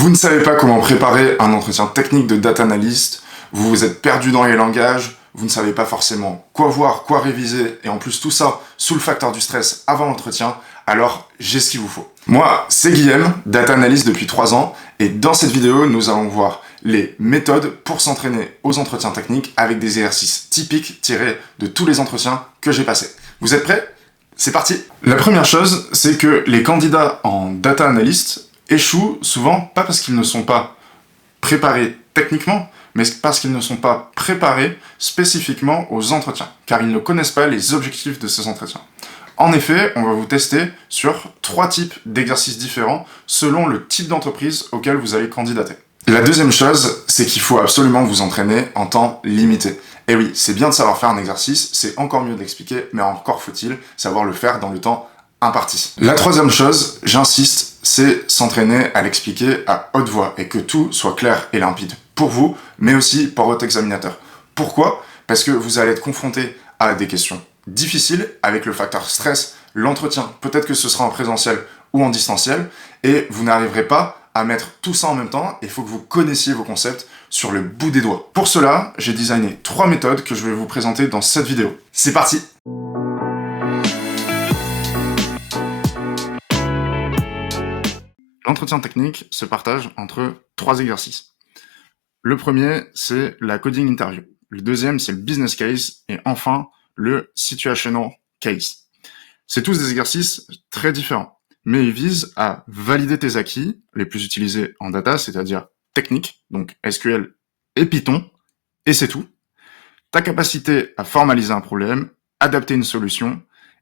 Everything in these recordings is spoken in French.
Vous ne savez pas comment préparer un entretien technique de data analyst, vous vous êtes perdu dans les langages, vous ne savez pas forcément quoi voir, quoi réviser, et en plus tout ça sous le facteur du stress avant l'entretien, alors j'ai ce qu'il vous faut. Moi, c'est Guillaume, data analyst depuis 3 ans, et dans cette vidéo, nous allons voir les méthodes pour s'entraîner aux entretiens techniques avec des exercices typiques tirés de tous les entretiens que j'ai passés. Vous êtes prêts ? C'est parti! La première chose, c'est que les candidats en data analyst échouent souvent pas parce qu'ils ne sont pas préparés techniquement, mais parce qu'ils ne sont pas préparés spécifiquement aux entretiens, car ils ne connaissent pas les objectifs de ces entretiens. En effet, on va vous tester sur 3 types d'exercices différents selon le type d'entreprise auquel vous allez candidater. La deuxième chose, c'est qu'il faut absolument vous entraîner en temps limité. Et oui, c'est bien de savoir faire un exercice, c'est encore mieux de l'expliquer, mais encore faut-il savoir le faire dans le temps imparti. La troisième chose, j'insiste, c'est s'entraîner à l'expliquer à haute voix et que tout soit clair et limpide pour vous, mais aussi pour votre examinateur. Pourquoi ? Parce que vous allez être confronté à des questions difficiles avec le facteur stress, l'entretien. Peut-être que ce sera en présentiel ou en distanciel et vous n'arriverez pas à mettre tout ça en même temps. Il faut que vous connaissiez vos concepts sur le bout des doigts. Pour cela, j'ai designé 3 méthodes que je vais vous présenter dans cette vidéo. C'est parti! L'entretien technique se partage entre 3 exercices. Le premier, c'est la coding interview. Le deuxième, c'est le business case. Et enfin, le situational case. C'est tous des exercices très différents, mais ils visent à valider tes acquis, les plus utilisés en data, c'est-à-dire technique, donc SQL et Python, et c'est tout. Ta capacité à formaliser un problème, adapter une solution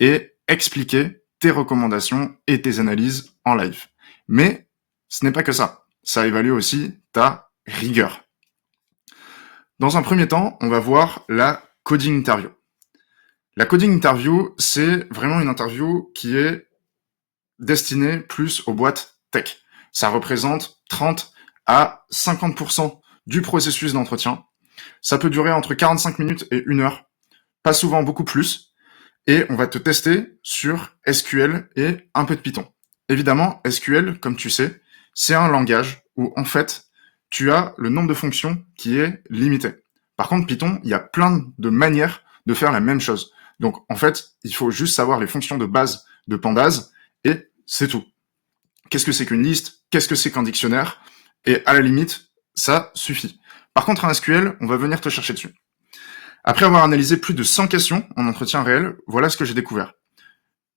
et expliquer tes recommandations et tes analyses en live. Mais ce n'est pas que ça. Ça évalue aussi ta rigueur. Dans un premier temps, on va voir la coding interview. La coding interview, c'est vraiment une interview qui est destinée plus aux boîtes tech. Ça représente 30 à 50% du processus d'entretien. Ça peut durer entre 45 minutes et 1 heure, pas souvent beaucoup plus. Et on va te tester sur SQL et un peu de Python. Évidemment, SQL, comme tu sais, c'est un langage où, en fait, tu as le nombre de fonctions qui est limité. Par contre, Python, il y a plein de manières de faire la même chose. Donc, en fait, il faut juste savoir les fonctions de base de Pandas et c'est tout. Qu'est-ce que c'est qu'une liste? Qu'est-ce que c'est qu'un dictionnaire? Et à la limite, ça suffit. Par contre, en SQL, on va venir te chercher dessus. Après avoir analysé plus de 100 questions en entretien réel, voilà ce que j'ai découvert.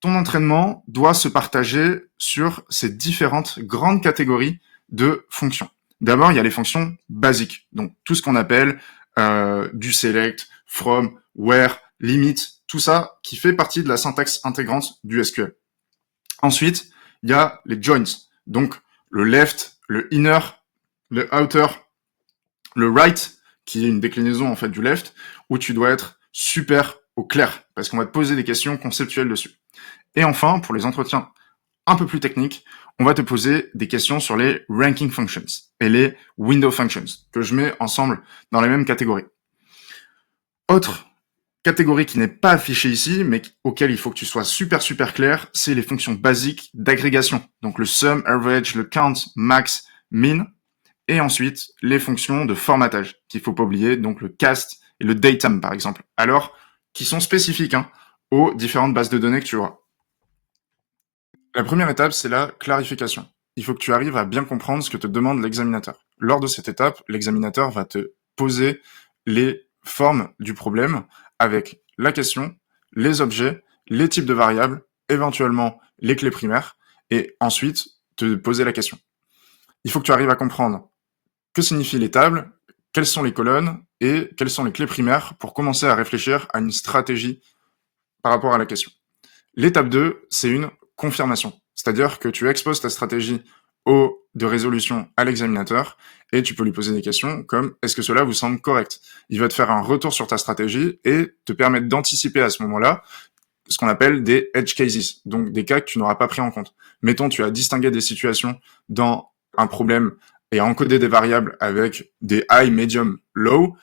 Ton entraînement doit se partager sur ces différentes grandes catégories de fonctions. D'abord, il y a les fonctions basiques, donc tout ce qu'on appelle du select, from, where, limit, tout ça qui fait partie de la syntaxe intégrante du SQL. Ensuite, il y a les joins, donc le left, le inner, le outer, le right, qui est une déclinaison en fait du left, où tu dois être super au clair, parce qu'on va te poser des questions conceptuelles dessus. Et enfin, pour les entretiens un peu plus techniques, on va te poser des questions sur les ranking functions et les window functions, que je mets ensemble dans la même catégorie. Autre catégorie qui n'est pas affichée ici, mais auquel il faut que tu sois super clair, c'est les fonctions basiques d'agrégation. Donc le sum, average, le count, max, min. Et ensuite, les fonctions de formatage, qu'il ne faut pas oublier, donc le cast et le datem par exemple. Alors, qui sont spécifiques aux différentes bases de données que tu auras. La première étape, c'est la clarification. Il faut que tu arrives à bien comprendre ce que te demande l'examinateur. Lors de cette étape, l'examinateur va te poser les formes du problème avec la question, les objets, les types de variables, éventuellement les clés primaires, et ensuite te poser la question. Il faut que tu arrives à comprendre que signifient les tables, quelles sont les colonnes et quelles sont les clés primaires pour commencer à réfléchir à une stratégie par rapport à la question. L'étape 2, c'est une confirmation. C'est-à-dire que tu exposes ta stratégie de résolution à l'examinateur et tu peux lui poser des questions comme « Est-ce que cela vous semble correct ?» Il va te faire un retour sur ta stratégie et te permettre d'anticiper à ce moment-là ce qu'on appelle des edge cases, donc des cas que tu n'auras pas pris en compte. Mettons, tu as distingué des situations dans un problème et encoder des variables avec des high, medium, low,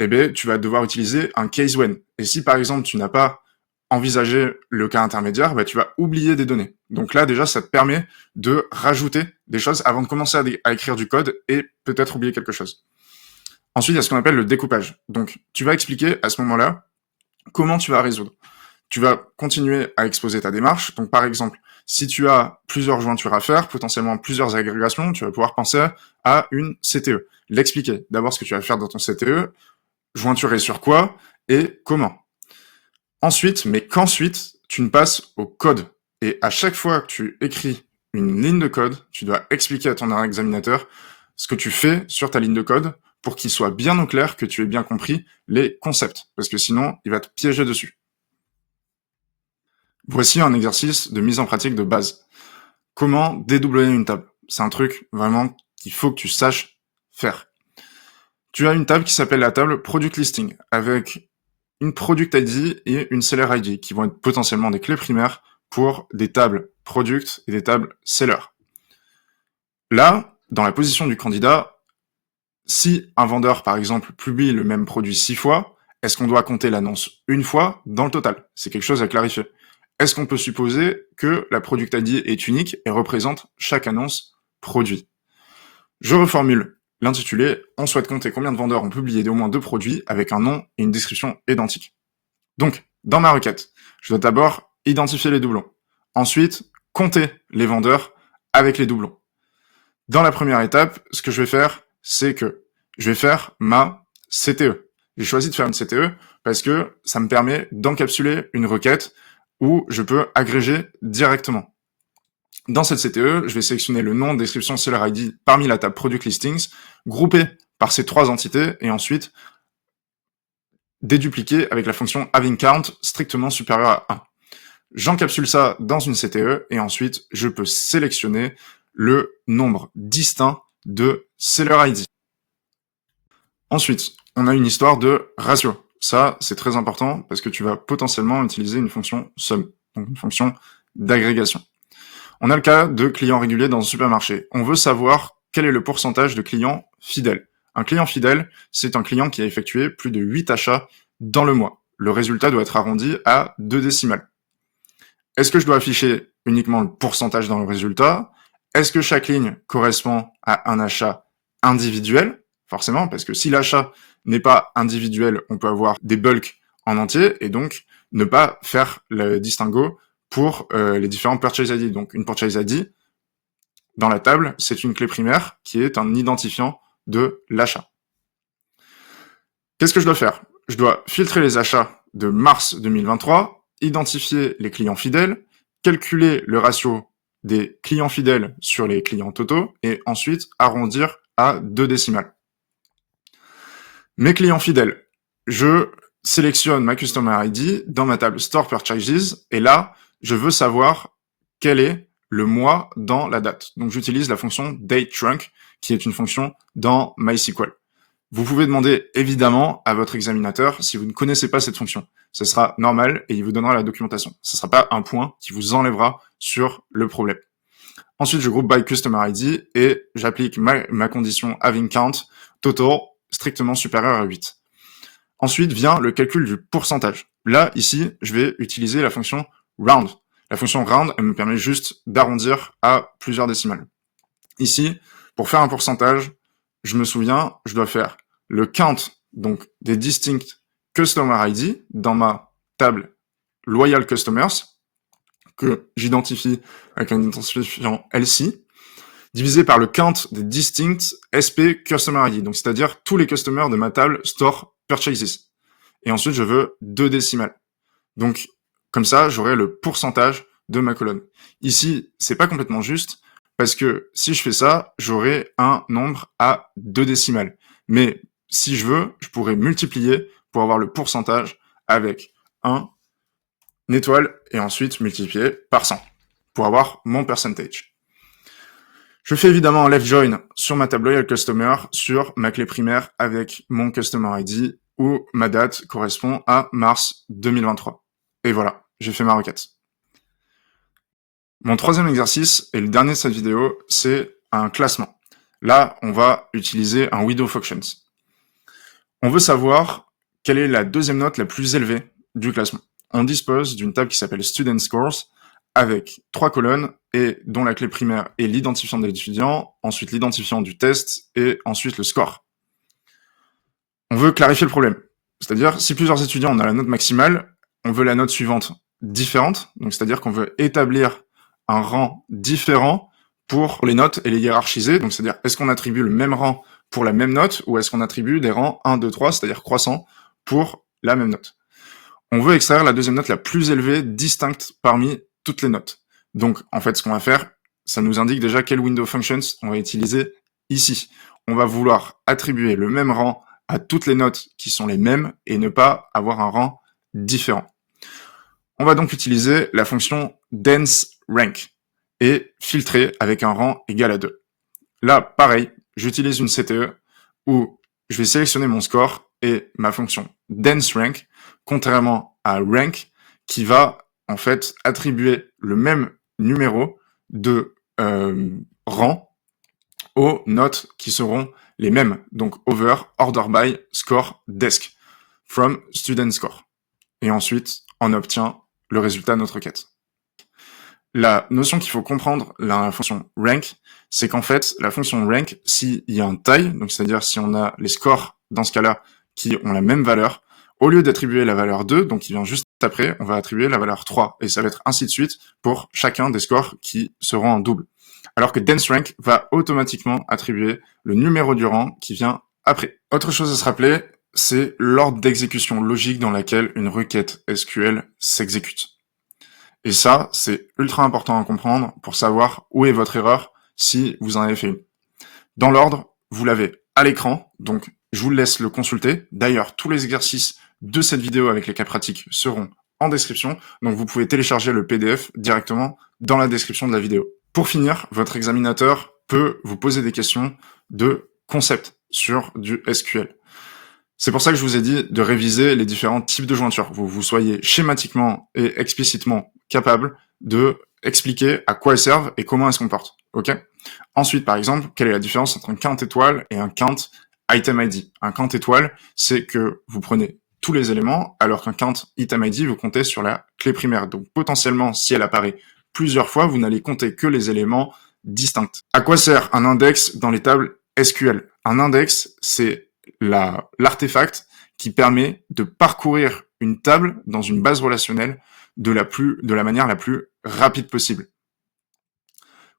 eh bien, tu vas devoir utiliser un case when. Et si, par exemple, tu n'as pas envisagé le cas intermédiaire, bah, tu vas oublier des données. Donc là, déjà, ça te permet de rajouter des choses avant de commencer à écrire du code et peut-être oublier quelque chose. Ensuite, il y a ce qu'on appelle le découpage. Donc, tu vas expliquer à ce moment-là comment tu vas résoudre. Tu vas continuer à exposer ta démarche. Donc, par exemple, si tu as plusieurs jointures à faire, potentiellement plusieurs agrégations, tu vas pouvoir penser à une CTE. L'expliquer. D'abord, ce que tu vas faire dans ton CTE, jointurer sur quoi et comment. Ensuite, mais qu'ensuite, tu ne passes au code. Et à chaque fois que tu écris une ligne de code, tu dois expliquer à ton examinateur ce que tu fais sur ta ligne de code pour qu'il soit bien au clair, que tu aies bien compris les concepts. Parce que sinon, il va te piéger dessus. Voici un exercice de mise en pratique de base. Comment dédoublonner une table? C'est un truc vraiment qu'il faut que tu saches faire. Tu as une table qui s'appelle la table Product Listing avec une Product ID et une Seller ID qui vont être potentiellement des clés primaires pour des tables Product et des tables Seller. Là, dans la position du candidat, si un vendeur, par exemple, publie le même produit 6 fois, est-ce qu'on doit compter l'annonce une fois dans le total? C'est quelque chose à clarifier. Est-ce qu'on peut supposer que la Product ID est unique et représente chaque annonce produit? Je reformule l'intitulé. On souhaite compter combien de vendeurs ont publié d'au moins 2 produits avec un nom et une description identiques. Donc, dans ma requête, je dois d'abord identifier les doublons. Ensuite, compter les vendeurs avec les doublons. Dans la première étape, ce que je vais faire, c'est que je vais faire ma CTE. J'ai choisi de faire une CTE parce que ça me permet d'encapsuler une requête où je peux agréger directement. Dans cette CTE, je vais sélectionner le nom, description, seller ID parmi la table Product Listings, groupé par ces 3 entités, et ensuite dédupliquer avec la fonction havingCount strictement supérieure à 1. J'encapsule ça dans une CTE, et ensuite je peux sélectionner le nombre distinct de seller ID. Ensuite, on a une histoire de ratio. Ça, c'est très important parce que tu vas potentiellement utiliser une fonction sum, donc une fonction d'agrégation. On a le cas de clients réguliers dans un supermarché. On veut savoir quel est le pourcentage de clients fidèles. Un client fidèle, c'est un client qui a effectué plus de 8 achats dans le mois. Le résultat doit être arrondi à 2 décimales. Est-ce que je dois afficher uniquement le pourcentage dans le résultat? Est-ce que chaque ligne correspond à un achat individuel? Forcément, parce que si l'achat n'est pas individuel, on peut avoir des bulks en entier et donc ne pas faire le distinguo pour les différents purchase ID. Donc une purchase ID, dans la table, c'est une clé primaire qui est un identifiant de l'achat. Qu'est-ce que je dois faire? Je dois filtrer les achats de mars 2023, identifier les clients fidèles, calculer le ratio des clients fidèles sur les clients totaux et ensuite arrondir à 2 décimales. Mes clients fidèles, je sélectionne ma Customer ID dans ma table Store Purchases et là, je veux savoir quel est le mois dans la date. Donc j'utilise la fonction dateTrunk qui est une fonction dans MySQL. Vous pouvez demander évidemment à votre examinateur si vous ne connaissez pas cette fonction. Ce sera normal et il vous donnera la documentation. Ce ne sera pas un point qui vous enlèvera sur le problème. Ensuite, je groupe by Customer ID et j'applique ma condition havingCount total strictement supérieur à 8. Ensuite vient le calcul du pourcentage. Là, ici, je vais utiliser la fonction round. La fonction round, elle me permet juste d'arrondir à plusieurs décimales. Ici, pour faire un pourcentage, je me souviens, je dois faire le count donc des distinct customer ID dans ma table loyal customers que j'identifie avec un identifiant LC divisé par le count des distinct SP customer ID, donc c'est-à-dire tous les customers de ma table store purchases. Et ensuite, je veux 2 décimales. Donc, comme ça, j'aurai le pourcentage de ma colonne. Ici, c'est pas complètement juste, parce que si je fais ça, j'aurai un nombre à 2 décimales. Mais si je veux, je pourrais multiplier pour avoir le pourcentage avec une étoile et ensuite multiplier par 100 pour avoir mon percentage. Je fais évidemment un left join sur ma table loyal customer sur ma clé primaire avec mon customer ID où ma date correspond à mars 2023. Et voilà, j'ai fait ma requête. Mon troisième exercice, et le dernier de cette vidéo, c'est un classement. Là, on va utiliser un Widow Functions. On veut savoir quelle est la deuxième note la plus élevée du classement. On dispose d'une table qui s'appelle Student Scores avec 3 colonnes et dont la clé primaire est l'identifiant de l'étudiant, ensuite l'identifiant du test et ensuite le score. On veut clarifier le problème. C'est-à-dire, si plusieurs étudiants on a la note maximale, on veut la note suivante différente, donc c'est-à-dire qu'on veut établir un rang différent pour les notes et les hiérarchiser, donc c'est-à-dire est-ce qu'on attribue le même rang pour la même note ou est-ce qu'on attribue des rangs 1, 2, 3, c'est-à-dire croissants, pour la même note. On veut extraire la deuxième note la plus élevée, distincte parmi toutes les notes. Donc en fait ce qu'on va faire, ça nous indique déjà quel window functions on va utiliser ici. On va vouloir attribuer le même rang à toutes les notes qui sont les mêmes et ne pas avoir un rang différent. On va donc utiliser la fonction denseRank et filtrer avec un rang égal à 2. Là, pareil, j'utilise une CTE où je vais sélectionner mon score et ma fonction denseRank, contrairement à rank, qui va en fait attribuer le même numéro de rang aux notes qui seront les mêmes, donc over, order by, score, desk, from student score. Et ensuite, on obtient le résultat de notre requête. La notion qu'il faut comprendre, la fonction rank, c'est qu'en fait, la fonction rank, s'il y a un tie, donc c'est-à-dire si on a les scores, dans ce cas-là, qui ont la même valeur, au lieu d'attribuer la valeur 2, donc qui vient juste après, on va attribuer la valeur 3, et ça va être ainsi de suite pour chacun des scores qui seront en double. Alors que denseRank va automatiquement attribuer le numéro du rang qui vient après. Autre chose à se rappeler, c'est l'ordre d'exécution logique dans laquelle une requête SQL s'exécute. Et ça, c'est ultra important à comprendre pour savoir où est votre erreur si vous en avez fait une. Dans l'ordre, vous l'avez à l'écran, donc je vous laisse le consulter. D'ailleurs, tous les exercices de cette vidéo avec les cas pratiques seront en description, donc vous pouvez télécharger le PDF directement dans la description de la vidéo. Pour finir, votre examinateur peut vous poser des questions de concept sur du SQL. C'est pour ça que je vous ai dit de réviser les différents types de jointures. Vous soyez schématiquement et explicitement capable de expliquer à quoi elles servent et comment elles se comportent. Ok ? Ensuite, par exemple, quelle est la différence entre un count étoile et un count item ID ? Un count étoile, c'est que vous prenez tous les éléments, alors qu'un count item ID, vous comptez sur la clé primaire. Donc potentiellement, si elle apparaît plusieurs fois, vous n'allez compter que les éléments distincts. À quoi sert un index dans les tables SQL ? Un index, c'est l'artefact qui permet de parcourir une table dans une base relationnelle de la manière la plus rapide possible.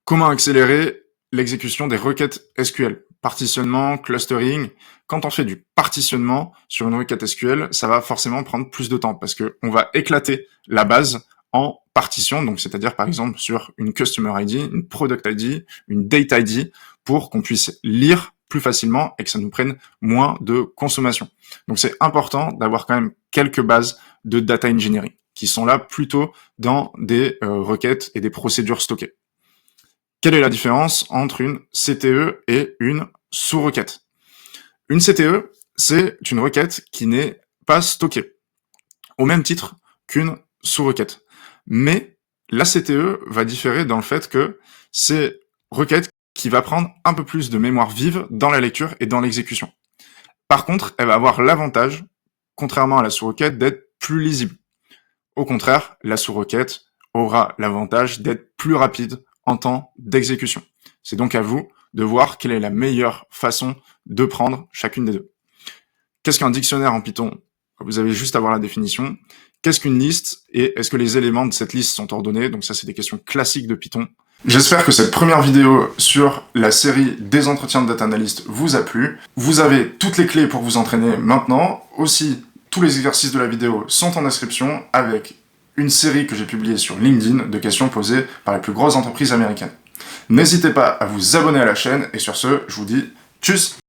Comment accélérer l'exécution des requêtes SQL ? Partitionnement, clustering. Quand on fait du partitionnement sur une requête SQL, ça va forcément prendre plus de temps parce qu'on va éclater la base en partitions, donc c'est-à-dire par exemple sur une Customer ID, une Product ID, une Date ID, pour qu'on puisse lire plus facilement et que ça nous prenne moins de consommation. Donc c'est important d'avoir quand même quelques bases de data engineering qui sont là plutôt dans des requêtes et des procédures stockées. Quelle est la différence entre une CTE et une sous-requête ? Une CTE, c'est une requête qui n'est pas stockée, au même titre qu'une sous-requête. Mais la CTE va différer dans le fait que c'est une requête qui va prendre un peu plus de mémoire vive dans la lecture et dans l'exécution. Par contre, elle va avoir l'avantage, contrairement à la sous-requête, d'être plus lisible. Au contraire, la sous-requête aura l'avantage d'être plus rapide en temps d'exécution. C'est donc à vous de voir quelle est la meilleure façon de prendre chacune des deux. Qu'est-ce qu'un dictionnaire en Python ? Vous avez juste à voir la définition. Qu'est-ce qu'une liste et est-ce que les éléments de cette liste sont ordonnés ? Donc ça, c'est des questions classiques de Python. J'espère que cette première vidéo sur la série des entretiens de data analyst vous a plu. Vous avez toutes les clés pour vous entraîner maintenant. Aussi, tous les exercices de la vidéo sont en description avec une série que j'ai publiée sur LinkedIn de questions posées par les plus grosses entreprises américaines. N'hésitez pas à vous abonner à la chaîne et sur ce, je vous dis tchuss!